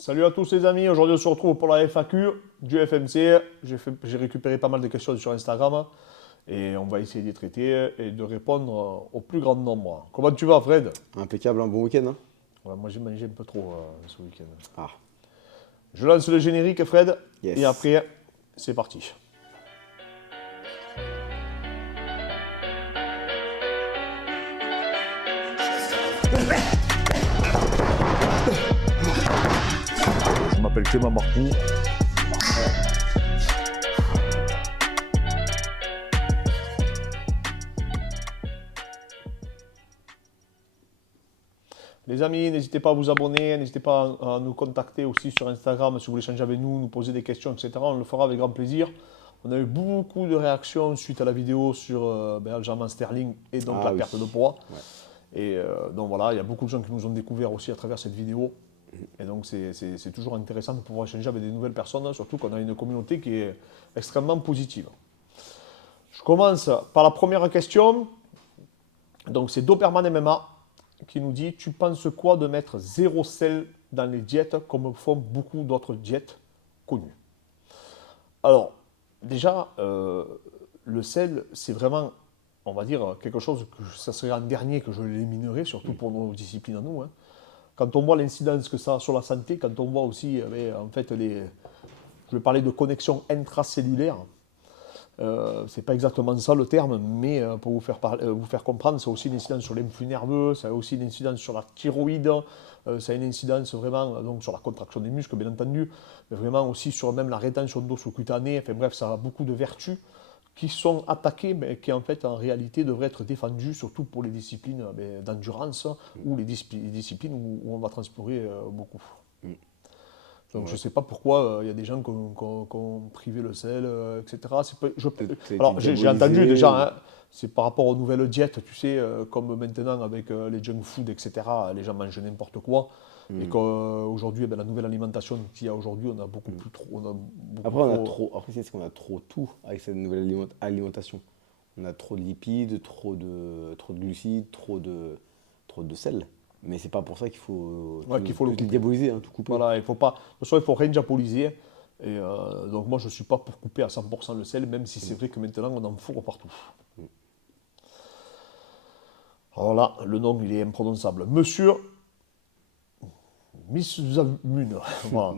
Salut à tous les amis, aujourd'hui on se retrouve pour la FAQ du FMC. J'ai récupéré pas mal de questions sur Instagram et on va essayer d'y traiter et de répondre au plus grand nombre. Comment tu vas Fred? Impeccable, un bon week-end, hein? Ouais, moi j'ai mangé un peu trop ce week-end. Ah, Je lance le générique Fred et yes. après c'est parti. Je m'appelle Clément Marcoux. Les amis, n'hésitez pas à vous abonner, n'hésitez pas à nous contacter aussi sur Instagram si vous voulez échanger avec nous, nous poser des questions, etc. On le fera avec grand plaisir. On a eu beaucoup de réactions suite à la vidéo sur Aljamain Sterling et donc Ah la oui. perte de poids. Ouais. Et donc voilà, il y a beaucoup de gens qui nous ont découvert aussi à travers cette vidéo. Et donc c'est toujours intéressant de pouvoir échanger avec des nouvelles personnes, surtout qu'on a une communauté qui est extrêmement positive. Je commence par la première question. Donc c'est Doperman MMA qui nous dit: tu penses quoi de mettre zéro sel dans les diètes comme font beaucoup d'autres diètes connues? Alors, déjà, le sel, c'est vraiment, on va dire, quelque chose que ça serait en dernier que je l'éliminerais, surtout pour nos disciplines à nous, hein. Quand on voit l'incidence que ça a sur la santé, quand on voit aussi, en fait, je vais parler de connexion intracellulaire. C'est pas exactement ça le terme, mais pour vous faire comprendre, ça a aussi une incidence sur l'influx nerveux, ça a aussi une incidence sur la thyroïde, ça a une incidence vraiment donc sur la contraction des muscles, bien entendu, mais vraiment aussi sur même la rétention d'eau sous-cutanée. Enfin bref, ça a beaucoup de vertus qui sont attaquées, mais qui en fait en réalité devraient être défendues, surtout pour les disciplines d'endurance ou les disciplines où on va transpirer beaucoup. Mm. Donc je Ouais. ne sais pas pourquoi il y a des gens qui ont privé le sel, etc. Ça a été Alors j'ai entendu diabolisé déjà, ou... hein, c'est par rapport aux nouvelles diètes, tu sais, comme maintenant avec les junk food, etc. Les gens mangent n'importe quoi. Et Mm. qu'aujourd'hui, la nouvelle alimentation qu'il y a aujourd'hui, on a beaucoup Mm. plus trop, on a beaucoup Après, on a trop. trop... Après, c'est qu'on a trop tout avec cette nouvelle alimentation. On a trop de lipides, trop de glucides, trop de sel. Mais c'est pas pour ça qu'il faut Ouais, qu'il faut le tout couper. diaboliser, hein, tout couper. Voilà, il faut pas. De toute façon, il faut rien diaboliser. Et donc moi, je ne suis pas pour couper à 100% le sel, même si c'est vrai que maintenant, on en fourre partout. Alors là, le nom, il est imprononçable. Monsieur Miss Zamune. Voilà.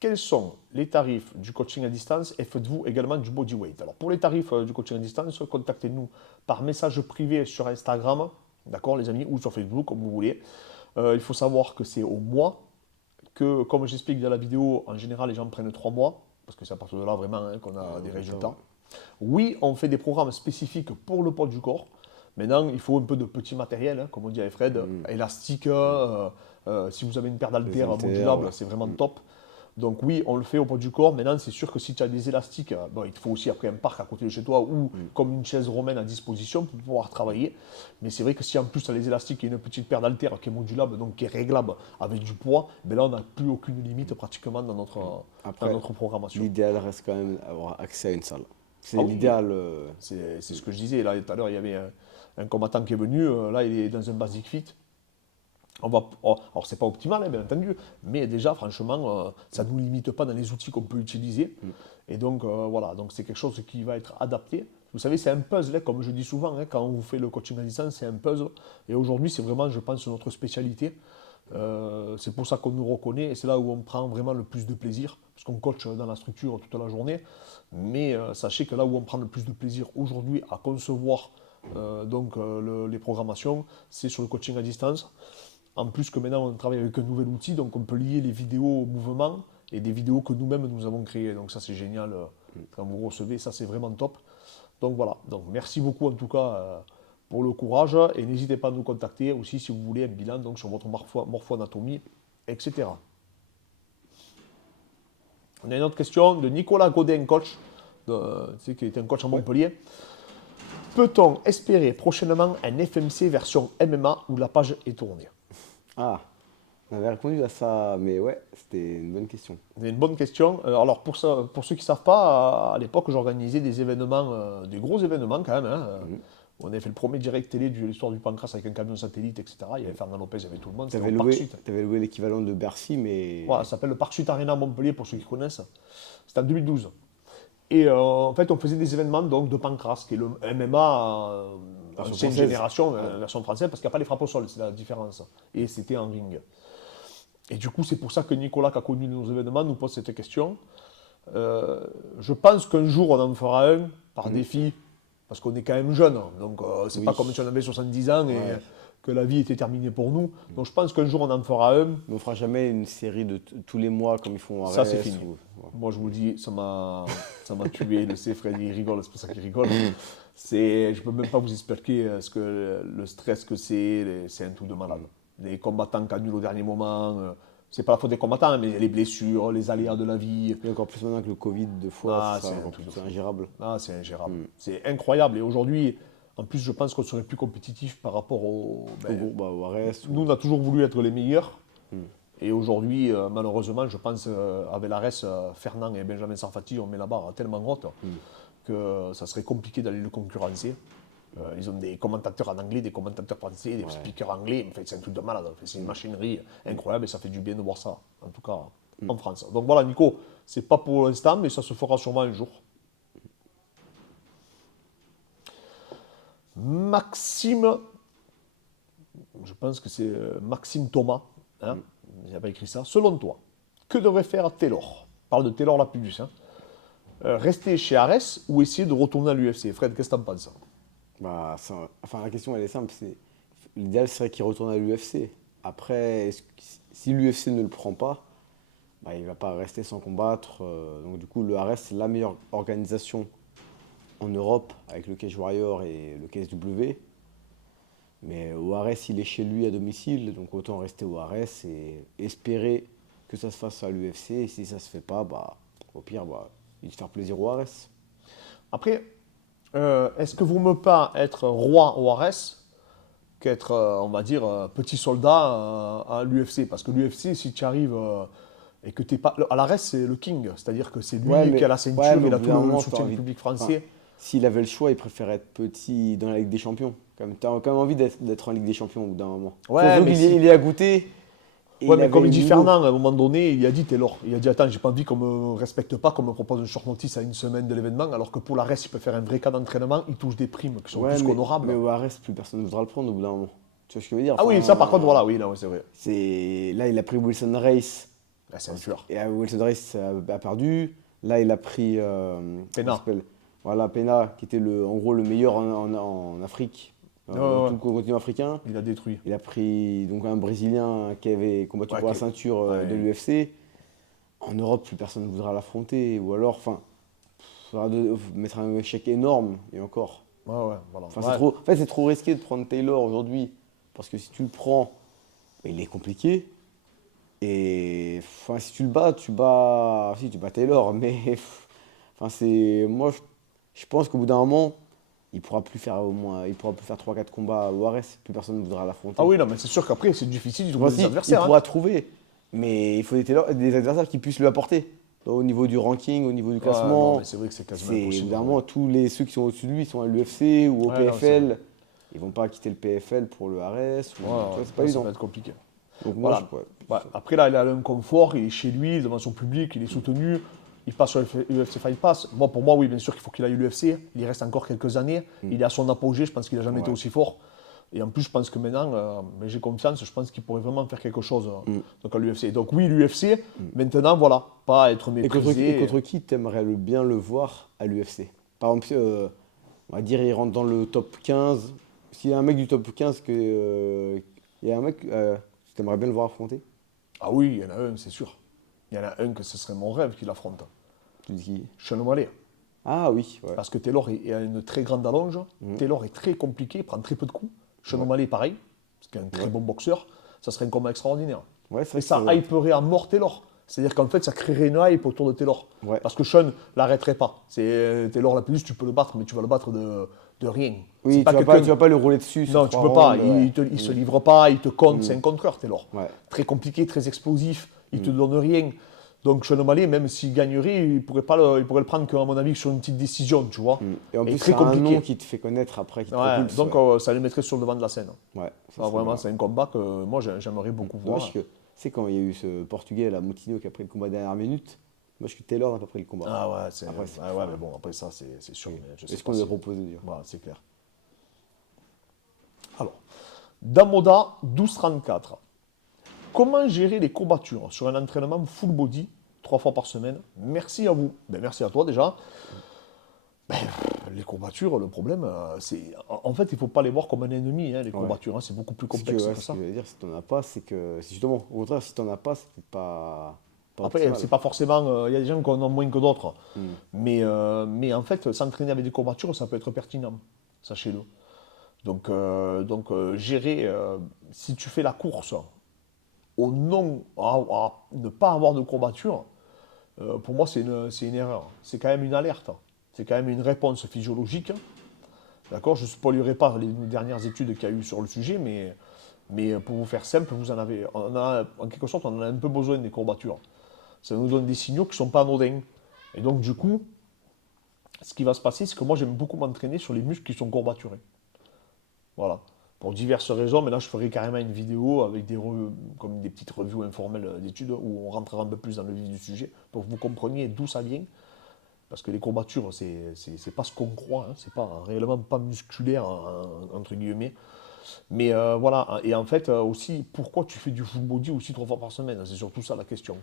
Quels sont les tarifs du coaching à distance et faites-vous également du bodyweight? Alors pour les tarifs du coaching à distance, contactez-nous par message privé sur Instagram, d'accord les amis, ou sur Facebook, comme vous voulez. Il faut savoir que c'est au mois, que comme j'explique dans la vidéo, en général les gens prennent 3 mois, parce que c'est à partir de là vraiment hein, qu'on a des Ça, résultats. ouais. Oui, on fait des programmes spécifiques pour le poids du corps. Maintenant, il faut un peu de petit matériel, hein, comme on dit avec Fred, Mm. élastique. Mm. Si vous avez une paire Les d'haltères haltères, modulable, ouais. c'est vraiment Mm. top. Donc oui, on le fait au poids du corps. Maintenant, c'est sûr que si tu as des élastiques, bon, il te faut aussi après un parc à côté de chez toi ou Mm. comme une chaise romaine à disposition pour pouvoir travailler. Mais c'est vrai que si en plus tu as les élastiques et une petite paire d'haltères qui est modulable, donc qui est réglable avec du poids, ben là on n'a plus aucune limite pratiquement dans Après, notre programmation. l'idéal reste quand même d'avoir accès à une salle. Ah C'est oui, l'idéal. c'est ce que je disais. Là, tout à l'heure, il y avait un combattant qui est venu. Là, il est dans un basic fit. Alors, c'est pas optimal, hein, bien entendu, mais déjà, franchement, ça ne nous limite pas dans les outils qu'on peut utiliser. Mm. Et donc, voilà, donc c'est quelque chose qui va être adapté. Vous savez, c'est un puzzle, hein, comme je dis souvent, hein, quand on vous fait le coaching à distance, c'est un puzzle. Et aujourd'hui, c'est vraiment, je pense, notre spécialité. C'est pour ça qu'on nous reconnaît et c'est là où on prend vraiment le plus de plaisir, parce qu'on coach dans la structure toute la journée. Mais sachez que là où on prend le plus de plaisir aujourd'hui à concevoir les programmations, c'est sur le coaching à distance. En plus que maintenant on travaille avec un nouvel outil, donc on peut lier les vidéos au mouvement et des vidéos que nous-mêmes nous avons créées. Donc ça c'est génial quand vous recevez, ça c'est vraiment top. Donc voilà, donc merci beaucoup en tout cas pour le courage et n'hésitez pas à nous contacter aussi si vous voulez un bilan donc, sur votre morpho-anatomie, etc. On a une autre question de Nicolas Godin, coach, qui est un coach à Ouais. Montpellier. Peut-on espérer prochainement un FMC version MMA où la page est tournée? Ah, on avait répondu à ça, mais ouais, c'était une bonne question. C'est une bonne question. Alors pour ceux qui ne savent pas, à l'époque j'organisais des événements, des gros événements quand même, hein, Mhm. On avait fait le premier direct télé de l'histoire du pancras avec un camion satellite, etc. Il y avait Fernand Lopez, il y avait tout le monde. Tu avais loué l'équivalent de Bercy, mais. Voilà, ça s'appelle le Parc Suite Arena à Montpellier, pour ceux qui connaissent. C'était en 2012. Et en fait, on faisait des événements donc, de pancras, qui est le MMA ancienne génération, version française, parce qu'il n'y a pas les frappes au sol, c'est la différence. Et c'était en ring. Et du coup, c'est pour ça que Nicolas, qui a connu nos événements, nous pose cette question. Je pense qu'un jour, on en fera un, par défi, parce qu'on est quand même jeune. Donc, c'est pas comme si on avait 70 ans et que la vie était terminée pour nous. Donc, je pense qu'un jour, on en fera un. Mais on fera jamais une série de tous les mois comme ils font à Ça, c'est Arès fini. ou- Moi, je vous le dis, ça m'a tué. Le C, Freddy, il rigole, c'est pour ça qu'il rigole. Je peux même pas vous expliquer le stress que c'est un truc de malade. Les combattants qui annulent au dernier moment, c'est pas la faute des combattants, mais les blessures, les aléas de la vie. Et encore plus maintenant avec le Covid, deux fois, Ah, c'est ingérable. Ah, c'est ingérable. C'est incroyable. Et aujourd'hui, en plus, je pense qu'on serait plus compétitif par rapport Au Arès. Nous, on a toujours voulu être les meilleurs. Et aujourd'hui, malheureusement, je pense, avec l'ARES, Fernand et Benjamin Sarfati, on met la barre tellement haute que ça serait compliqué d'aller le concurrencer. Ils ont des commentateurs en anglais, des commentateurs français, des speakers anglais. En fait, c'est un truc de malade. En fait, c'est une machinerie incroyable et ça fait du bien de voir ça, en tout cas en France. Donc voilà, Nico, c'est pas pour l'instant, mais ça se fera sûrement un jour. Maxime, je pense que c'est Maxime Thomas, hein, il n'a pas écrit ça. Selon toi, que devrait faire Taylor? Parle de Taylor Lapidus. Hein. Rester chez Arès ou essayer de retourner à l'UFC? Fred, qu'est-ce que tu en penses? La question elle est simple. L'idéal serait qu'il retourne à l'UFC. Après, si l'UFC ne le prend pas, il ne va pas rester sans combattre. Donc du coup, le Arès, c'est la meilleure organisation en Europe avec le Cage Warrior et le KSW. Mais au Arès, il est chez lui à domicile, donc autant rester au Arès et espérer que ça se fasse à l'UFC. Et si ça ne se fait pas, au pire, il se faire plaisir au Arès. Après, est-ce que vous ne pouvez pas être roi au Arès qu'être, on va dire, petit soldat à l'UFC? Parce que l'UFC, si tu arrives et que tu n'es pas... À l'Arès, c'est le king, c'est-à-dire que c'est lui qui a la ceinture, il a tout le soutien du public français. S'il avait le choix, il préférait être petit dans la Ligue des Champions. Tu as quand même envie d'être en Ligue des Champions au bout d'un moment. Ouais, mais il y a goûté. Ouais, mais comme il dit Fernand, à un moment donné, il a dit Taylor. Il a dit attends, j'ai pas envie qu'on me respecte pas, qu'on me propose un short notice à une semaine de l'événement, alors que pour l'Arès, il peut faire un vrai cas d'entraînement, il touche des primes qui sont plus qu'honorables. Mais au Arès, plus personne ne voudra le prendre au bout d'un moment. Tu vois ce que je veux dire? Ah oui, ça par contre, voilà, oui, là, ouais, c'est vrai. Là, il a pris Wilson Race. Là, c'est un tueur. Et Wilson Race a perdu. Là, il a pris Pena. Voilà, Pena, qui était en gros le meilleur en Afrique. Dans tout le continent africain. Il a détruit. Il a pris donc un Brésilien qui avait combattu pour la ceinture de l'UFC. En Europe, plus personne ne voudra l'affronter. Ou alors, il faudra mettre un échec énorme, et encore. Voilà. C'est trop risqué de prendre Taylor aujourd'hui. Parce que si tu le prends, il est compliqué. Et si tu le bats, tu bats Taylor. Mais moi, je pense qu'au bout d'un moment, il pourra plus faire 3-4 combats au Arès, plus personne ne voudra l'affronter. Ah oui, non, mais c'est sûr qu'après, c'est difficile de trouver des adversaires. Il pourra trouver, mais il faut des adversaires qui puissent lui apporter. Au niveau du ranking, au niveau du classement. Non, c'est vrai que c'est quasiment impossible. Évidemment, ceux qui sont au-dessus de lui, ils sont à l'UFC ou au PFL. Ils ne vont pas quitter le PFL pour le Arès. C'est pas évident. Ça va être compliqué. Donc, après, là, il a un confort, il est chez lui, devant son public, il est soutenu. Il passe sur l'UFC Fight Pass. Pour moi, oui, bien sûr qu'il faut qu'il aille à l'UFC. Il y reste encore quelques années. Il est à son apogée. Je pense qu'il n'a jamais été aussi fort. Et en plus, je pense que maintenant, mais j'ai confiance, je pense qu'il pourrait vraiment faire quelque chose donc à l'UFC. Donc oui, l'UFC. Maintenant, voilà, pas être méprisé. Et contre qui t'aimerais bien le voir à l'UFC? Par exemple, on va dire, il rentre dans le top 15. S'il y a un mec du top 15, il y a un mec que t'aimerais bien le voir affronter? Ah oui, il y en a un, c'est sûr. Il y en a un que ce serait mon rêve qu'il affronte. Tu dis qui? Sean O'Malley. Ah oui. Ouais. Parce que Taylor a une très grande allonge. Taylor est très compliqué, il prend très peu de coups. Sean O'Malley, pareil, parce qu'il est un très bon boxeur. Ça serait un combat extraordinaire. Ouais, et ça hyperait à mort Taylor. C'est-à-dire qu'en fait, ça créerait une hype autour de Taylor. Ouais. Parce que Sean l'arrêterait pas. C'est Taylor la plus, tu peux le battre, mais tu vas le battre de rien. Oui, tu vas pas le rouler dessus. Non, tu peux pas. Il se livre pas, il te compte. C'est un contreur, Taylor. Ouais. Très compliqué, très explosif. Il te donne rien. Donc Sean O'Malley, même s'il gagnerait, il pourrait le prendre, à mon avis, sur une petite décision, tu vois. Et en plus, très c'est un compliqué. nom qui te fait connaître après, qui te Ouais, propulse. donc Ouais. ça le mettrait sur le devant de la scène. Ouais, ça, Ah, vraiment, c'est un combat que moi j'aimerais beaucoup voir. dommage que, tu sais, quand il y a eu ce Portugais, la Moutinho, qui a pris le combat à la dernière minute, dommage que Taylor n'a pas pris le combat. Ah ouais, Après, c'est ouais, mais bon, après ça, c'est sûr. Mais je sais Est-ce pas qu'on lui a si- proposé déjà? Voilà, c'est clair. Alors, Damoda 1234. Comment gérer les courbatures sur un entraînement full body 3 fois par semaine? Merci à vous. Ben, merci à toi déjà. Ben, les courbatures, le problème, c'est. En fait, il ne faut pas les voir comme un ennemi, hein, les courbatures. Hein, c'est beaucoup plus complexe que Ce ça. que je veux dire, si t'en as pas, c'est que. C'est justement, au contraire, si t'en as pas, c'est peut-être pas Après, optimal. c'est pas forcément. Il y a des gens qui en ont moins que d'autres. Hmm. Mais en fait, s'entraîner avec des courbatures, ça peut être pertinent. Sachez-le. Donc, gérer. Si tu fais la course au non. À ne pas avoir de courbature, pour moi, c'est une erreur. C'est quand même une alerte. C'est quand même une réponse physiologique. D'accord? Je ne spoilerai pas les dernières études qu'il y a eu sur le sujet, mais pour vous faire simple, en quelque sorte, on en a un peu besoin des courbatures. Ça nous donne des signaux qui ne sont pas anodins. Et donc, du coup, ce qui va se passer, c'est que moi, j'aime beaucoup m'entraîner sur les muscles qui sont courbaturés. Voilà. Pour diverses raisons, mais là, je ferai carrément une vidéo avec comme des petites revues informelles d'études où on rentrera un peu plus dans le vif du sujet pour que vous compreniez d'où ça vient. Parce que les courbatures, c'est pas ce qu'on croit, hein, c'est pas réellement pas musculaire, entre guillemets. Mais voilà, et en fait, aussi, pourquoi tu fais du full body aussi 3 fois par semaine? C'est surtout ça la question.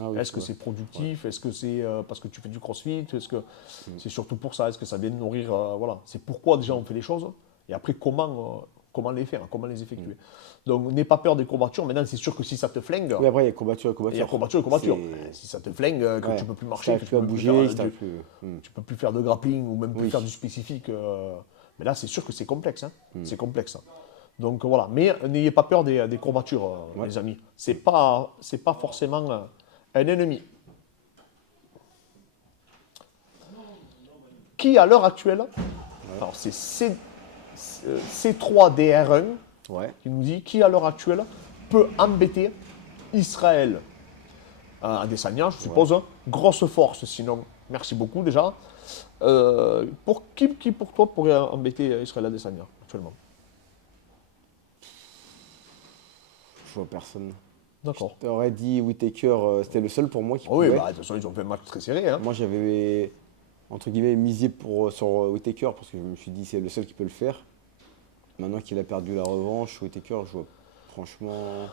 Ah oui, Est-ce que c'est productif? Est-ce que c'est parce que tu fais du crossfit? Est-ce que c'est surtout pour ça? Est-ce que ça vient de nourrir? Voilà, c'est pourquoi déjà on fait les choses, et après comment les faire, comment les effectuer. Donc n'aie pas peur des courbatures. Maintenant, c'est sûr que si ça te flingue, Oui, après, il y a courbature et il y a courbature. courbature. C'est- Si ça te flingue, que Ouais. tu peux plus Si marcher, t'arrives que tu plus à peux plus bouger, si faire, t'arrives plus. tu peux plus faire de grappling ou même plus Oui. faire du spécifique. Mais là, c'est sûr que c'est complexe. Hein. C'est complexe. Donc voilà. Mais n'ayez pas peur des courbatures, les amis. C'est pas forcément un ennemi. Qui, à l'heure actuelle, alors c'est C3DR1 Ouais. qui nous dit qui, à l'heure actuelle, peut embêter Israël à Adesanya, je suppose. Hein. Grosse force, sinon. Merci beaucoup déjà. Qui pour toi pourrait embêter Israël Adesanya actuellement? Je vois personne. D'accord. T'aurais dit Whittaker, c'était le seul pour moi qui Ah oui, pouvait. bah, de toute façon, ils ont fait un match très serré. Hein. Moi, j'avais, entre guillemets, misé sur Whittaker parce que je me suis dit c'est le seul qui peut le faire. Maintenant qu'il a perdu la revanche, Whittaker, franchement,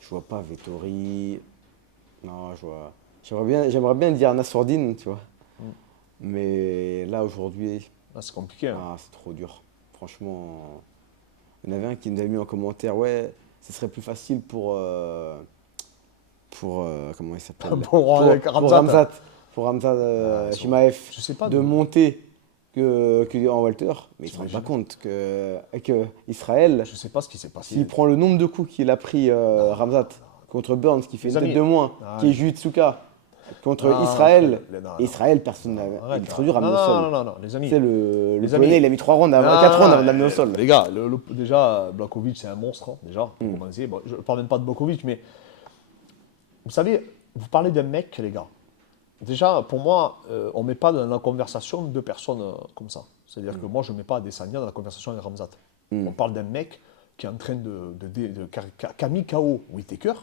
je vois pas Vettori. Non, j'aimerais bien dire Nassourdine, tu vois. Mais là, aujourd'hui, Ah, c'est compliqué. Hein. c'est trop dur. Franchement, il y en avait un qui nous avait mis en commentaire, ouais, ce serait plus facile pour comment il s'appelle? Pour Ramzat. Pour Ramzat Ah, Chimaev, je sais pas, de monter que en welter. Mais il ne se rend pas compte que Israël, Je sais pas ce qui s'est passé. s'il prend le nombre de coups qu'il a pris Ramzat contre Burns, qui fait Les une tête amis. de moins, Ah, qui est Jiu-Jitsuka, contre Ah, Israël, non. Israël, personne n'a. Arrête, Il est là. trop dur à amener au non, sol. non, les amis. Tu sais, le Les Polonais, amis. il a mis 4 rounds avant de l'amener au sol. Les gars, déjà, Blakovic, c'est un monstre, hein, déjà, pour commencer. Bon, je ne parle même pas de Blakovic, mais vous savez, vous parlez d'un mec, les gars. Déjà, pour moi, on ne met pas dans la conversation deux personnes comme ça. C'est-à-dire que moi, je ne mets pas Adesanya dans la conversation avec Ramzat. On parle d'un mec qui est en train qui a mis KO Whittaker,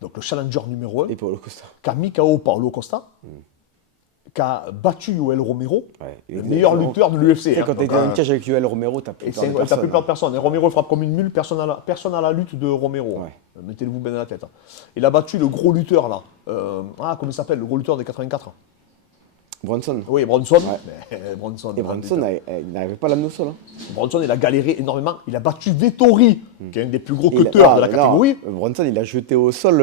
donc le challenger numéro 1, Et Paulo Costa. qui a mis KO Paulo Costa, qui a battu Yoel Romero, Ouais, le meilleur lutteur de l'UFC. Tu sais, quand t'es dans une cage avec Yoel Romero, t'as plus Et peur de t'as personne. plus peur de personne. Et Romero frappe comme une mule, personne à la lutte de Romero. Ouais. Mettez-le-vous bien dans la tête. Il a battu le gros lutteur là. Comment il s'appelle? Le gros lutteur des 84. Bronson. Oui, Bronson. Ouais. Mais, Bronson. Et Bronson, il n'arrivait pas à l'amener au sol. Hein. Bronson, il a galéré énormément. Il a battu Vettori, qui est un des plus gros Et il a- cutters de non, la non, catégorie. Bronson, il a jeté au sol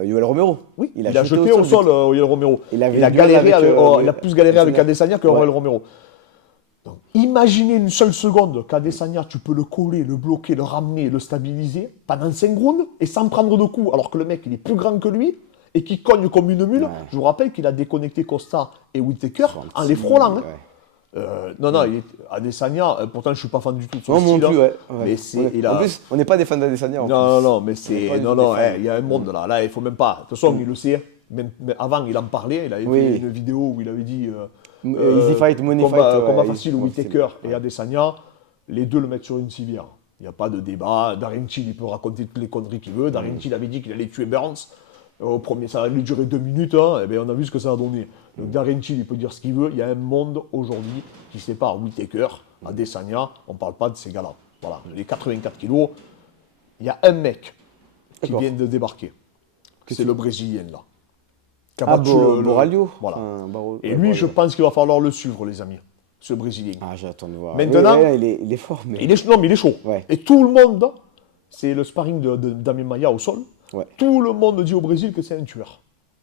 Yoel Romero. Oui, il a jeté au sol Yoel Romero. Il avait Il a du mal galéré avec, il a plus galéré avec Adesanya que Ouais. Yoel Romero. Donc, imaginez une seule seconde qu'Adesanya, tu peux le coller, le bloquer, le ramener, le stabiliser pendant 5 rounds et sans prendre de coups, alors que le mec, il est plus grand que lui et qui cogne comme une mule. Ouais. Je vous rappelle qu'il a déconnecté Costa et Whittaker Sur un en petit- les frôlant. Hein. ouais. Non, Adesanya, pourtant je suis pas fan du tout de son Non, non style. plus, ouais. Mais En plus, on n'est pas des fans d'Adesanya. Non, mais On est c'est. pas du Non, tout des non, fans. il y a un monde là. Là, il faut même pas. De toute façon, il le sait. Même avant, il en parlait. Il avait Oui. fait une vidéo où il avait dit. Easy fight, money combat, fight. combat ouais, facile, combat Whittaker facile. et Adesanya, les deux le mettent sur une civière. Il n'y a pas de débat. Darren Till, il peut raconter toutes les conneries qu'il veut. Darren Till avait dit qu'il allait tuer Burns. Au premier, ça allait durer 2 minutes, hein, et bien on a vu ce que ça a donné. Donc Darren Till, il peut dire ce qu'il veut. Il y a un monde aujourd'hui qui sépare Whittaker, Adesanya. On ne parle pas de ces gars-là. Voilà, les 84 kilos. Il y a un mec qui D'accord. vient de débarquer. C'est le Brésilien, là. Qui a Ah, battu Borralho. Voilà. Enfin, Et lui, je pense qu'il va falloir le suivre, les amis. Ce Brésilien. Ah, j'attends de voir. Maintenant- Oui, ouais, il est fort, mais. Non, mais il est chaud. Ouais. Et tout le monde, c'est le sparring de Damien Maia au sol. Ouais. Tout le monde dit au Brésil que c'est un tueur.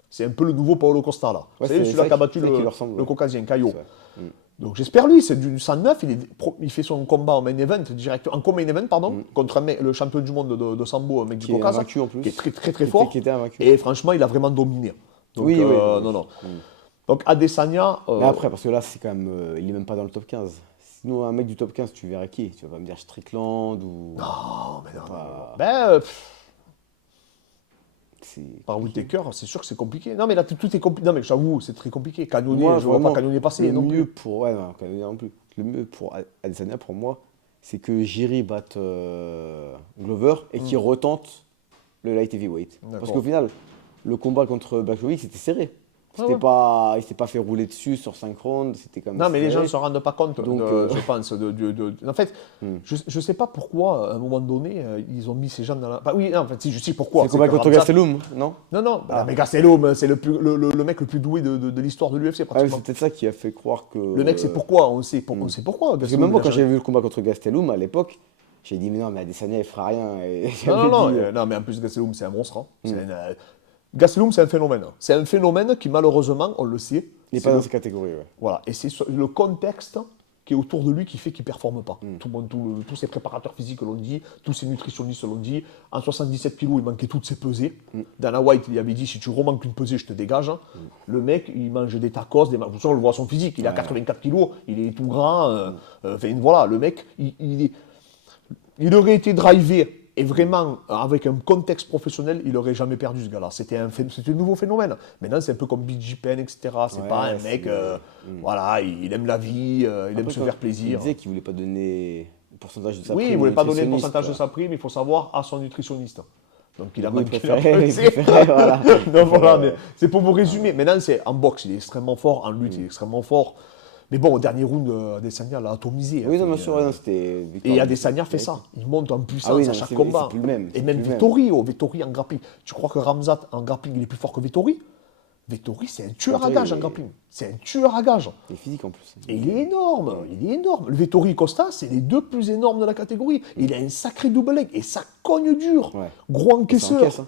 C'est un peu le nouveau Paulo Costa, là. Ouais, Vous savez, c'est celui-là qui a battu vrai qu'il lui le ressemble, ouais. Caucasien, Caio. C'est vrai. Donc j'espère lui, c'est du 109, il fait son combat en main event, direct, en co-main event, pardon, contre le champion du monde de Sambo, un mec du Qui est Caucase, invaincu en plus. qui est très très très fort. Qui était invaincu. Et franchement, il a vraiment dominé. Donc, Oui, oui. non. Donc Adesanya, Mais après, parce que là, c'est quand même. Il est même pas dans le top 15. Sinon, un mec du top 15, tu verrais qui? Tu vas pas me dire Strickland ou. non, mais non. Pas- Ben, C'est. par Whittaker, c'est sûr que c'est compliqué. Non, mais là, tout est compliqué. Non, mais j'avoue, c'est très compliqué. Canonnier, Moi, je vois vraiment, pas Canonnier passer le non mieux plus. pour. Ouais, non, Canonier non plus. Le mieux pour Adesanya, pour moi, c'est que Jiri batte Glover et qu'il retente le light heavyweight. Parce D'accord. qu'au final, le combat contre Blachowicz, c'était serré. Ah ouais. Il s'est pas fait rouler dessus sur 5 rounds. C'était comme Non, mais les gens serré. ne se rendent pas compte, Donc, je pense. En fait, je ne sais pas pourquoi, à un moment donné, ils ont mis ces gens dans la. Bah, oui, non, en fait, si, je sais pourquoi. C'est le combat que contre Ramzat- Gastelum, non? Non, mais Gastelum, c'est le mec le plus doué de l'histoire de l'UFC, Ah oui, pratiquement. c'est peut-être ça qui a fait croire que. Le mec, c'est pourquoi, on sait pourquoi. Parce que même moi, quand j'ai vu le combat contre Gastelum à l'époque, j'ai dit, mais non, mais Adesanya, il fera rien. Et Non, j'avais dit, non, mais en plus, Gastelum, c'est un monstre. Hein. Gastelum, c'est un phénomène. C'est un phénomène qui, malheureusement, on le sait. il n'est c'est pas le- dans cette catégorie, ouais. Voilà, et c'est le contexte qui est autour de lui qui fait qu'il ne performe pas. Tout le monde, tous ses préparateurs physiques l'ont dit, tous ses nutritionnistes l'ont dit. En 77 kilos, il manquait toutes ses pesées. Dana White, il avait dit, si tu remanques une pesée, je te dégage. Le mec, il mange des tacos, de toute façon, on le voit à son physique, il a 84 kilos, il est tout grand. Enfin, voilà, le mec, il aurait été drivé. Et vraiment, avec un contexte professionnel, il n'aurait jamais perdu ce gars-là. C'était un nouveau phénomène. Maintenant, c'est un peu comme BG Penn, etc. C'est Ouais, pas un c'est- mec, voilà, il aime la vie, il aime Après, se quand faire Il plaisir. disait qu'il voulait pas donner le pourcentage de sa Oui, prime il ne au voulait pas donner le nutritionniste, pourcentage de quoi. sa prime, il faut savoir à son nutritionniste. Donc il a Oui, il manqué préférait, la voilà. Non, voilà, mais c'est pour vous résumer. Maintenant, c'est en boxe, il est extrêmement fort, en lutte, il est extrêmement fort. Mais bon, au dernier round, Adesanya l'a atomisé. Oui, non, Enfin, bien sûr, non, c'était. Et Adesanya fait ça. Il monte en puissance Ah oui, à non, chaque c'est- combat. c'est plus le même, Et c'est même plus le même. Vettori, Vettori en grappling. Tu crois que Ramzat en grappling, il est plus fort que Vettori? Vettori, c'est un tueur à Vettori, gage en il est- grappling. C'est un tueur à gage. Il est physique en plus. Et il est énorme. Il est énorme. Le Vettori et Costa, c'est les deux plus énormes de la catégorie. Il a un sacré double leg et ça cogne dur. Ouais. Gros Ça encaisseur. encaisse, hein.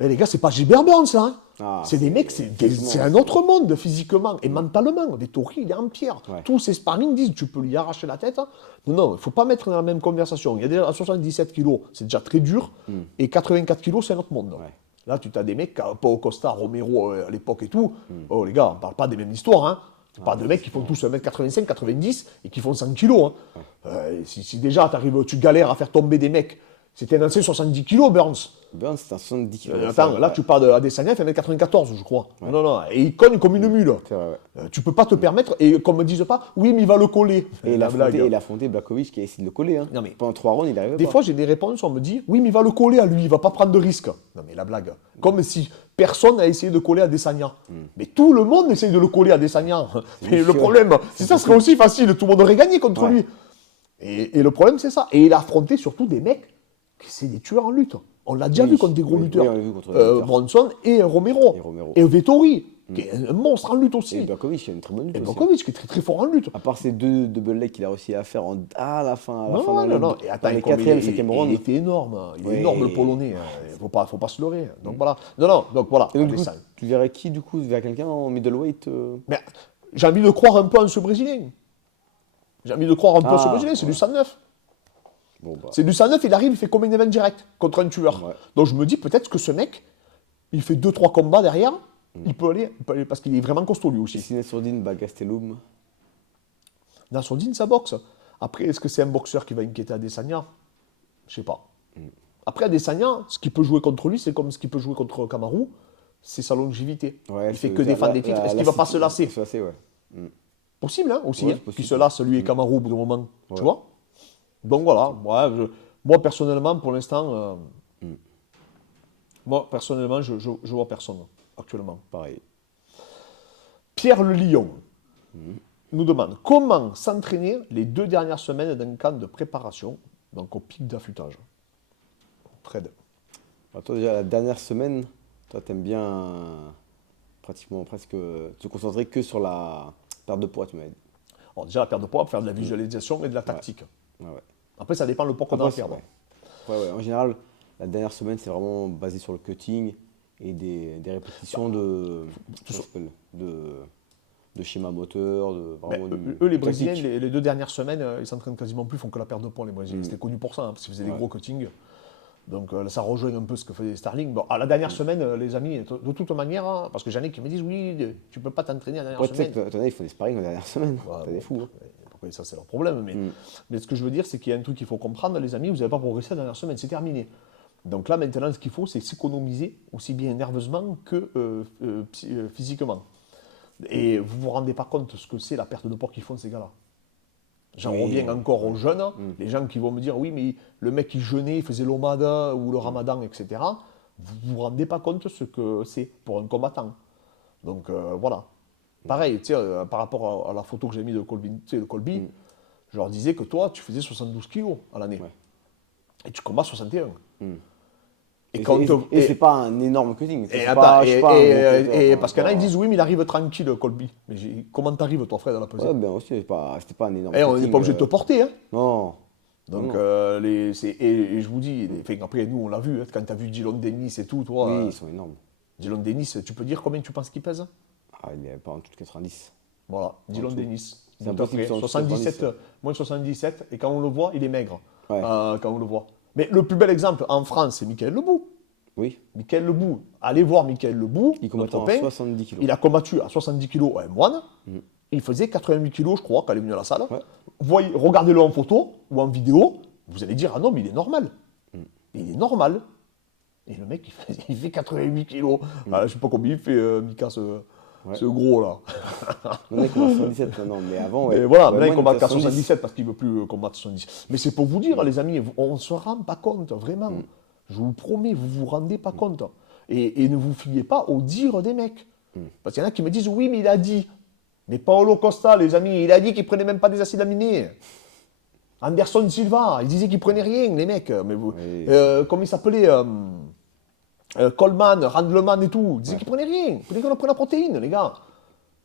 Et les gars, c'est pas Gilbert Burns, ça. Hein. Ah, c'est des mecs, c'est un autre monde physiquement et mentalement. Vettori, il est en pierre. Ouais. Tous ces sparring disent tu peux lui arracher la tête. Hein. Non, il ne faut pas mettre dans la même conversation. Il y a déjà à 77 kilos, c'est déjà très dur. Et 84 kilos, c'est un autre monde. Ouais. Là, tu as des mecs, Pau Costa, Romero à l'époque et tout. Oh, les gars, on ne parle pas des mêmes histoires. Hein. On parle de mecs qui font tous 1m85, 90 et qui font 100 kilos. Hein. Si déjà tu galères à faire tomber des mecs, c'était un ancien 70 kilos, Burns. Burns, c'est un 70 kg. Attends, là, tu parles d'Adesanya, il fait 1m94, je crois. Non, et il cogne comme une mule. C'est vrai, ouais. Tu peux pas te permettre, et comme me disent pas, oui, mais il va le coller. Et la blague. il a affronté Blachowicz qui a essayé de le coller. Hein. Non, mais- Pendant 3 rounds, il arrivait Des pas. fois, j'ai des réponses, on me dit, oui, mais il va le coller à lui, il va pas prendre de risque. Non, mais la blague. Comme si personne n'a essayé de coller à Adesanya. Mais tout le monde essaye de le coller à Adesanya. Mais le sûr. problème, si ça serait aussi facile, tout le monde aurait gagné contre Ouais. lui. Et le problème, c'est ça. Et il a affronté surtout des mecs qui c'est des tueurs en lutte. On l'a déjà Oui, vu contre des gros oui, lutteurs. oui, on l'a vu contre des lutteurs. Bronson et Romero. Et Romero. Et Vettori, qui est un monstre en lutte Et aussi. Blachowicz, il a une très bonne lutte Et aussi. Bokovic, qui est très très fort en lutte. À part ces deux double legs qu'il a réussi à faire à la fin. Non. Et attends, dans les comme 4e, il 5e round. il était énorme. Il est Oui. énorme, le Polonais. Il ne faut pas se leurrer. Donc voilà. Donc voilà. Et donc, du coup, Adesanya. tu verrais qui, du coup, vers quelqu'un en middleweight Mais j'ai envie de croire un peu en ce Brésilien. J'ai envie de croire un peu en ce Ah, Brésilien. C'est ouais. du 109. Bon, bah. C'est du 109, il arrive, il fait comme un event direct contre un tueur. Ouais. Donc je me dis peut-être que ce mec, il fait 2-3 combats derrière, il peut aller parce qu'il est vraiment costaud lui Si aussi. Sinet Sourdine bat Gastelum. Nassourdine, ça boxe. Après, est-ce que c'est un boxeur qui va inquiéter Adesanya? Je sais pas. Après, Adesanya, ce qui peut jouer contre lui, c'est comme ce qui peut jouer contre Kamaru, c'est sa longévité. Ouais, Il fait que défendre des titres. Est-ce qu'il va pas se lasser? Ouais. Possible, hein, aussi. Ouais, Hein, c'est possible. qu'il se lasse, lui et Kamaru, au bout d'un moment. Ouais. Tu vois? Donc voilà. Moi, personnellement, pour l'instant, je vois personne, actuellement. Pareil. Pierre Le Lion nous demande comment s'entraîner les 2 dernières semaines d'un camp de préparation, donc au pic d'affûtage. Fred. Alors, toi, déjà, la dernière semaine, toi, t'aimes bien pratiquement presque te concentrer que sur la perte de poids, tu m'as dit. Alors déjà, la perte de poids, faire de la visualisation et de la tactique. Ouais. Après, ça dépend le poids qu'on a à Après, perdre. ouais. En général, la dernière semaine, c'est vraiment basé sur le cutting et des répétitions de schéma moteur, vraiment Eux, les tactique. Brésiliens, les 2 dernières semaines, ils s'entraînent quasiment plus, ils font que la perte de poids, les Brésiliens. C'était connu pour ça, hein, parce qu'ils faisaient des gros cuttings. Donc ça rejoint un peu ce que faisait Starling. Bon, la dernière semaine, les amis, de toute manière, hein, parce que j'en ai qui me disent, oui, tu peux pas t'entraîner la dernière Ouais, tu sais semaine. que t'en as, ils font des sparring la dernière semaine. Ouais, T'as des fous. Hein. Après, ça, c'est leur problème. Mais ce que je veux dire, c'est qu'il y a un truc qu'il faut comprendre, les amis, vous n'avez pas progressé la dernière semaine, c'est terminé. Donc là, maintenant, ce qu'il faut, c'est s'économiser aussi bien nerveusement que physiquement. Et vous ne vous rendez pas compte de ce que c'est la perte de poids qu'ils font, ces gars-là. J'en reviens encore aux jeunes, les gens qui vont me dire, oui, mais le mec qui jeûnait, il faisait l'Omada ou le Ramadan, etc. Vous ne vous rendez pas compte de ce que c'est pour un combattant. Donc voilà. Pareil, tu sais, par rapport à la photo que j'ai mise de Colby, tu sais, de Colby, je leur disais que toi, tu faisais 72 kilos à l'année. Ouais. Et tu combats 61. Et c'est pas un énorme cutting. Et, C'est attends, pas, je sais pas, un gros cutter, parce qu'il y en a, ils disent, oui, mais il arrive tranquille, Colby. Mais comment t'arrives, toi, Fred, à la pesée? Ouais, ben aussi, c'était pas un énorme On cutting. n'est pas obligé de te porter, hein. Non. Donc, Non. et je vous dis, après, nous, on l'a vu, hein, quand tu as vu Dylan Dennis et tout, toi, Oui, ils sont énormes. Dylan Dennis, tu peux dire combien tu penses qu'il pèse? Ah, il est pas en dessous de 90. Voilà, Dylan dessous. Dennis. C'est Donc, impossible après, qu'ils soient en dessous de 77, 90. moins de 77, et quand on le voit, il est maigre. Ouais. Quand on le voit. Mais le plus bel exemple en France, c'est Michael Lebou. Oui. Michael Lebou, allez voir Michael Lebou, Il combattait notre en copain. 70 kilos. Il a combattu à 70 kg à M1. Il faisait 88 kg, je crois, quand il est venu à la salle. Ouais. Regardez-le en photo ou en vidéo, vous allez dire, ah non, mais il est normal. Il est normal. Et le mec, il fait 88 kg. Je ne sais pas combien il fait, Mika, ce gros-là. Maintenant, il combat 77 maintenant, mais avant, ouais. Et voilà, Ouais, maintenant il moi, combat était à qu'à 77 parce qu'il ne veut plus combattre 70. Mais c'est pour vous dire, les amis, on ne se rend pas compte, vraiment. Je vous le promets, vous ne vous rendez pas compte. Et ne vous fiez pas au dire des mecs. Parce qu'il y en a qui me disent, oui, mais il a dit. Mais Paolo Costa, les amis, il a dit qu'il ne prenait même pas des acides aminés. Anderson Silva, il disait qu'il ne prenait rien, les mecs. Mais vous, Oui. comment il s'appelait Coleman, Randleman et tout, ils disaient qu'ils prenaient rien. Ils prenaient qu'on prenne la protéine, les gars.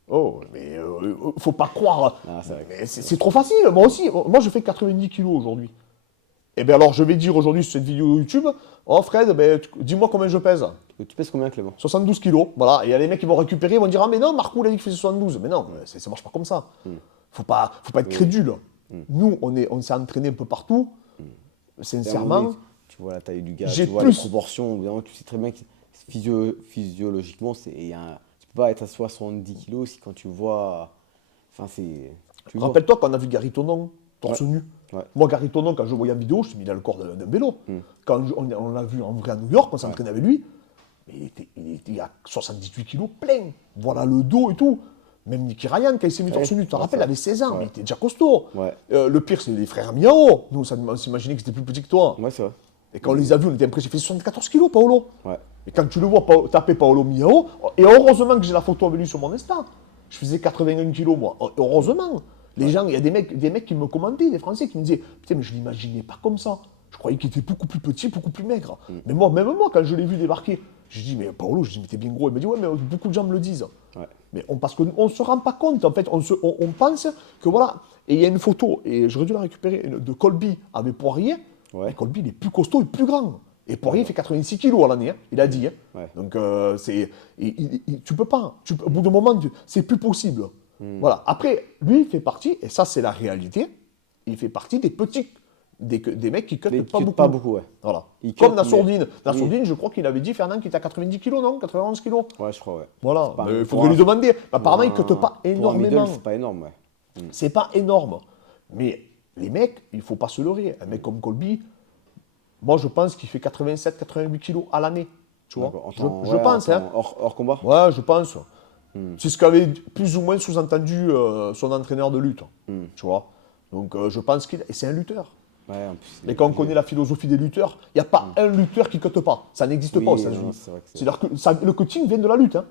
Oh, mais faut pas croire. Ah, c'est vrai. Mais c'est trop facile. Moi aussi, moi je fais 90 kilos aujourd'hui. Et bien alors je vais dire aujourd'hui sur cette vidéo YouTube, oh Fred, dis-moi combien je pèse. Tu pèses combien, Clément? 72 kilos, voilà. Et il y a les mecs qui vont récupérer, ils vont dire, ah mais non, Marco il a dit qu'il faisait 72. Mais non, ça marche pas comme ça. Faut pas être crédule. Nous, on s'est entraîné un peu partout. Sincèrement. Tu vois la taille du gars, J'ai tu vois plus- les proportions, évidemment, tu sais très bien que physiologiquement, tu peux pas être à 70 kilos si quand tu vois. Enfin, c'est. Tu vois. Rappelle-toi quand on a vu Gary Tonon, torse nu. Ouais. Moi, Gary Tonon, quand je le voyais en vidéo, je me suis mis dans le corps d'un vélo. Quand on l'a vu en vrai à New York, on s'entraînait avec lui, mais il était à 78 kilos plein. Voilà le dos et tout. Même Nicky Ryan, quand il s'est mis torse nu, tu te rappelles, il avait 16 ans, mais il était déjà costaud. Ouais. Le pire, c'est les frères Miao. Nous, on s'imaginait que c'était plus petit que toi. Ouais, c'est vrai. Et quand on les a vus, on était impressionnés. Il fait 74 kilos, Paolo. Ouais. Et quand tu le vois taper Paolo Miao, et heureusement que j'ai la photo avec lui sur mon Insta. Je faisais 81 kilos, moi. Heureusement. Les gens, il y a des mecs qui me commentaient, des Français, qui me disaient, putain, mais je ne l'imaginais pas comme ça. Je croyais qu'il était beaucoup plus petit, beaucoup plus maigre. Mais moi, même moi, quand je l'ai vu débarquer, j'ai dit, mais Paolo, je dis, mais t'es bien gros. Il m'a dit, ouais, mais beaucoup de gens me le disent. Ouais. Mais parce qu'on ne se rend pas compte, en fait, on pense que voilà. Et il y a une photo, et j'aurais dû la récupérer, de Colby avec Poirier. Ouais. Et Colby, il est plus costaud et plus grand. Et Poirier fait 86 kilos à l'année, hein, il a dit. Hein. Ouais. Donc, tu peux pas. Au bout d'un moment, c'est plus possible. Voilà. Après, lui, il fait partie, et ça, c'est la réalité, il fait partie des petits, des mecs qui cuttent pas beaucoup. Pas beaucoup, ouais. Voilà. Il Comme cut, Nassourdine. mais- Nassourdine, je crois qu'il avait dit, Fernand, qu'il était à 90 kilos, non 91 kilos. Ouais, je crois, ouais. Voilà. pas- Mais il pour faudrait un- lui demander. Apparemment, il ne Pour cute pas pour un énormément. middle, c'est pas énorme, ouais. C'est pas énorme. Mais les mecs, il ne faut pas se leurrer. Un mec comme Colby, moi je pense qu'il fait 87-88 kilos à l'année. Tu vois, D'accord. je pense. Hein. Hors combat. Ouais, je pense. C'est ce qu'avait plus ou moins sous-entendu son entraîneur de lutte. Tu vois. Donc je pense qu'il. Et c'est un lutteur. Ouais, en plus, Mais quand on connaît la philosophie des lutteurs, il n'y a pas un lutteur qui ne cute pas. Ça n'existe pas aux non, États-Unis. c'est vrai que c'est- C'est-à-dire que le cutting vient de la lutte. Hein.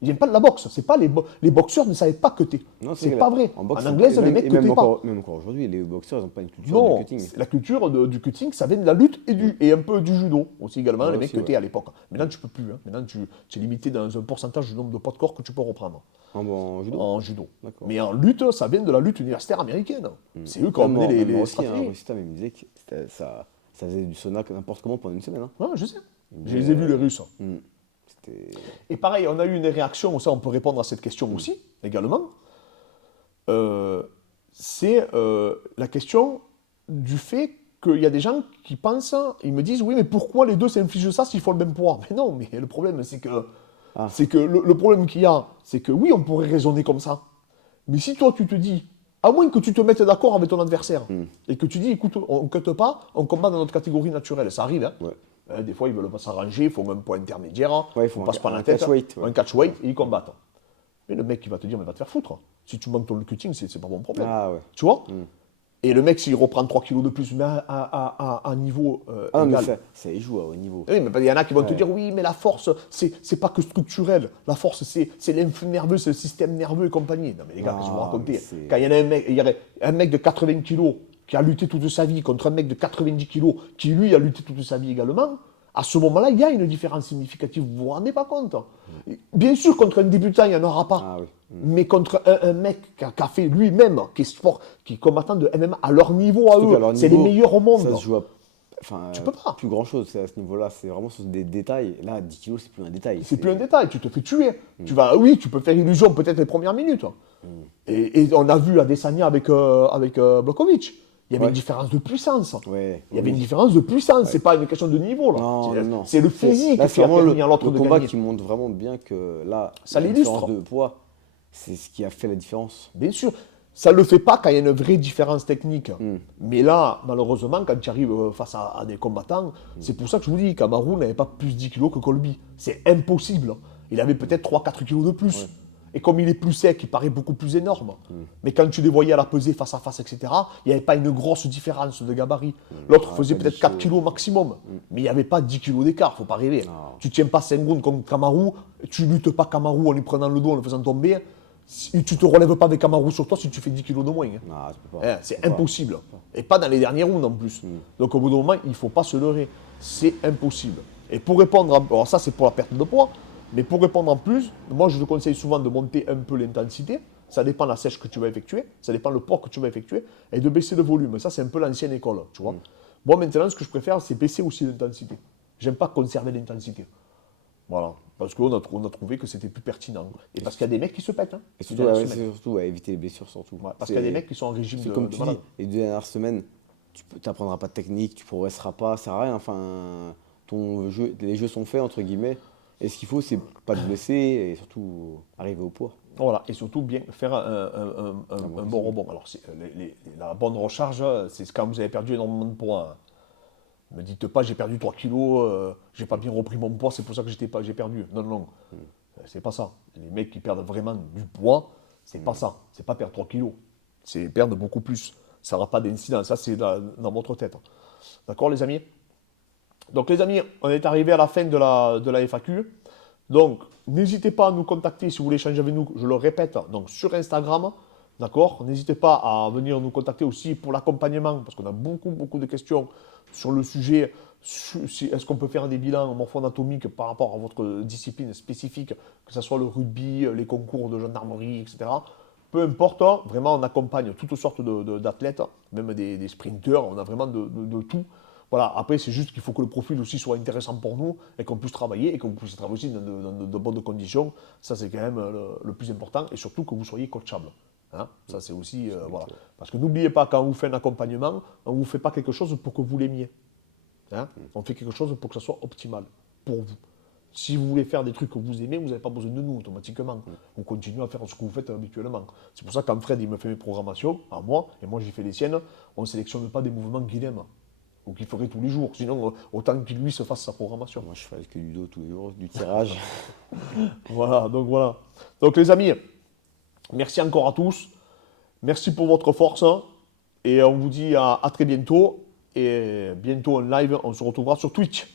Il vient pas de la boxe. C'est pas les boxeurs ne savaient pas cutter. Non, C'est vrai. pas vrai. boxe, En anglaise, et les même- mecs et cutaient même pas. encore, même encore aujourd'hui, les boxeurs, ils n'ont pas une culture Non, du cutting. la culture du cutting, ça vient de la lutte et un peu du judo aussi également. Ouais, les mecs aussi, cutaient à l'époque. Maintenant, tu peux plus. Hein. Maintenant, tu es limité dans un pourcentage du nombre de poids de corps que tu peux reprendre En judo. en judo. D'accord. Mais en lutte, ça vient de la lutte universitaire américaine. C'est eux qui ont Même amené même les aussi, hein, stratégies. Rosita, il me disait que ça faisait du sauna n'importe comment pendant une semaine. Hein. Ouais, je sais. Je les ai vus, les Russes. C'était. Et pareil, on a eu une réaction, ça on peut répondre à cette question aussi, également. C'est la question du fait qu'il y a des gens qui pensent, ils me disent, oui, mais pourquoi les deux s'infligent ça s'ils font le même poids? Mais non, mais le problème, c'est que, le problème qu'il y a, c'est que oui, on pourrait raisonner comme ça. Mais si toi, tu te dis, à moins que tu te mettes d'accord avec ton adversaire, et que tu dis, écoute, on ne cut pas, on combat dans notre catégorie naturelle, ça arrive, hein. Des fois, ils veulent pas s'arranger, ils font un poids intermédiaire, Ouais, ils font passent pas un la tête, catch-weight, ouais. un catch-weight, et ils combattent. Mais le mec, il va te dire, mais va te faire foutre. Si tu manques ton cutting, c'est pas mon problème. Ah ouais. Tu vois. Et le mec, s'il reprend 3 kilos de plus, mais à un niveau Ah, mais égal. ça y joue à haut niveau. Oui, mais il y en a qui vont te dire, oui, mais la force, c'est pas que structurel. La force, c'est l'influx nerveux, c'est le système nerveux et compagnie. Non, mais les gars, qu'est-ce que vous racontez? mais c'est- Quand il y en a il y aurait un mec de 80 kilos qui a lutté toute sa vie contre un mec de 90 kilos qui, lui, a lutté toute sa vie également, à ce moment-là, il y a une différence significative. Vous vous rendez pas compte? Bien sûr, contre un débutant, il n'y en aura pas. Ah oui. Mais contre un mec qui a fait lui-même, qui est combattant de MMA à leur niveau à Surtout qu'à eux, leur c'est les niveau, meilleurs au monde. Ça se joue à. Enfin, Tu peux pas. Plus grand chose à ce niveau-là, c'est vraiment sur des détails. Là, 10 kilos, c'est plus un détail. C'est plus un détail, tu te fais tuer. Oui, tu peux faire illusion peut-être les premières minutes. Et on a vu Adesanya avec Blachowicz. Il y avait une différence de puissance. Ouais, Il y avait une différence de puissance, c'est pas une question de niveau. Là. Non. C'est le physique Là, qui c'est a vraiment permis à l'autre le de combat gagner. qui montre vraiment bien que là, Ça la l'illustre. différence de poids, c'est ce qui a fait la différence. Bien sûr, ça ne le fait pas quand il y a une vraie différence technique. Mais là, malheureusement, quand tu arrives face à des combattants, c'est pour ça que je vous dis, Kamaru n'avait pas plus 10 kilos que Colby. C'est impossible. Il avait peut-être 3-4 kilos de plus. Et comme il est plus sec, il paraît beaucoup plus énorme. Mais quand tu les voyais à la pesée face à face, etc., il n'y avait pas une grosse différence de gabarit. L'autre faisait pas peut-être 10 4 kilos maximum. Mais il n'y avait pas 10 kilos d'écart, faut pas rêver. Tu tiens pas 5 rounds comme Kamaru, tu luttes pas Kamaru en lui prenant le dos, en le faisant tomber. Tu te relèves pas avec Kamaru sur toi si tu fais 10 kilos de moins. Hein. Ah, tu peux pas. C'est impossible. Et pas dans les derniers rounds en plus. Donc au bout d'un moment, il ne faut pas se leurrer. C'est impossible. Et pour répondre, alors ça c'est pour la perte de poids, mais pour répondre en plus, moi je te conseille souvent de monter un peu l'intensité. Ça dépend de la sèche que tu vas effectuer, ça dépend le poids que tu vas effectuer, et de baisser le volume. Ça c'est un peu l'ancienne école, tu vois. Moi maintenant, ce que je préfère, c'est baisser aussi l'intensité. J'aime pas conserver l'intensité. Voilà. Parce qu'on a trouvé que c'était plus pertinent. Et parce qu'il y a des mecs qui se pètent. Hein. Et surtout, ouais, c'est surtout éviter les blessures, surtout. Ouais, parce qu'il y a des mecs qui sont en régime C'est de, comme de tu malade. dis, les 2 dernières semaines, tu n'apprendras pas de technique, tu progresseras pas, ça sert à rien. Enfin, les jeux sont faits, entre guillemets. Et ce qu'il faut, c'est pas te blesser et surtout arriver au poids. Voilà, et surtout bien faire un bon rebond. Alors, la bonne recharge, c'est quand vous avez perdu énormément de poids. Ne me dites pas, j'ai perdu 3 kilos, j'ai pas bien repris mon poids, c'est pour ça que j'ai perdu. Non. C'est pas ça. Les mecs qui perdent vraiment du poids, c'est pas ça. C'est pas perdre 3 kilos. C'est perdre beaucoup plus. Ça n'aura pas d'incidence. Ça, c'est dans votre tête. D'accord, les amis? Donc, les amis, on est arrivé à la fin de la FAQ. Donc, n'hésitez pas à nous contacter si vous voulez échanger avec nous, je le répète, donc sur Instagram, d'accord? N'hésitez pas à venir nous contacter aussi pour l'accompagnement, parce qu'on a beaucoup de questions sur le sujet, est-ce qu'on peut faire des bilans morpho-anatomiques par rapport à votre discipline spécifique, que ce soit le rugby, les concours de gendarmerie, etc. Peu importe, vraiment, on accompagne toutes sortes d'athlètes, même des sprinteurs, on a vraiment de tout. Voilà, après, c'est juste qu'il faut que le profil aussi soit intéressant pour nous et qu'on puisse travailler et qu'on puisse travailler aussi dans de bonnes conditions. Ça, c'est quand même le plus important et surtout que vous soyez coachable. Hein, ça, c'est aussi. Voilà. Parce que n'oubliez pas, quand on vous fait un accompagnement, on ne vous fait pas quelque chose pour que vous l'aimiez. Hein, on fait quelque chose pour que ça soit optimal pour vous. Si vous voulez faire des trucs que vous aimez, vous n'avez pas besoin de nous automatiquement. Vous continuez à faire ce que vous faites habituellement. C'est pour ça que quand Fred il me fait mes programmations, à moi, et moi j'ai fait les siennes, on ne sélectionne pas des mouvements qu'il aime ou qu'il ferait tous les jours. Sinon, autant qu'il lui se fasse sa programmation. Moi, je fais que du dos tous les jours, du tirage. Voilà. Donc les amis, merci encore à tous. Merci pour votre force. Et on vous dit à très bientôt. Et bientôt en live, on se retrouvera sur Twitch.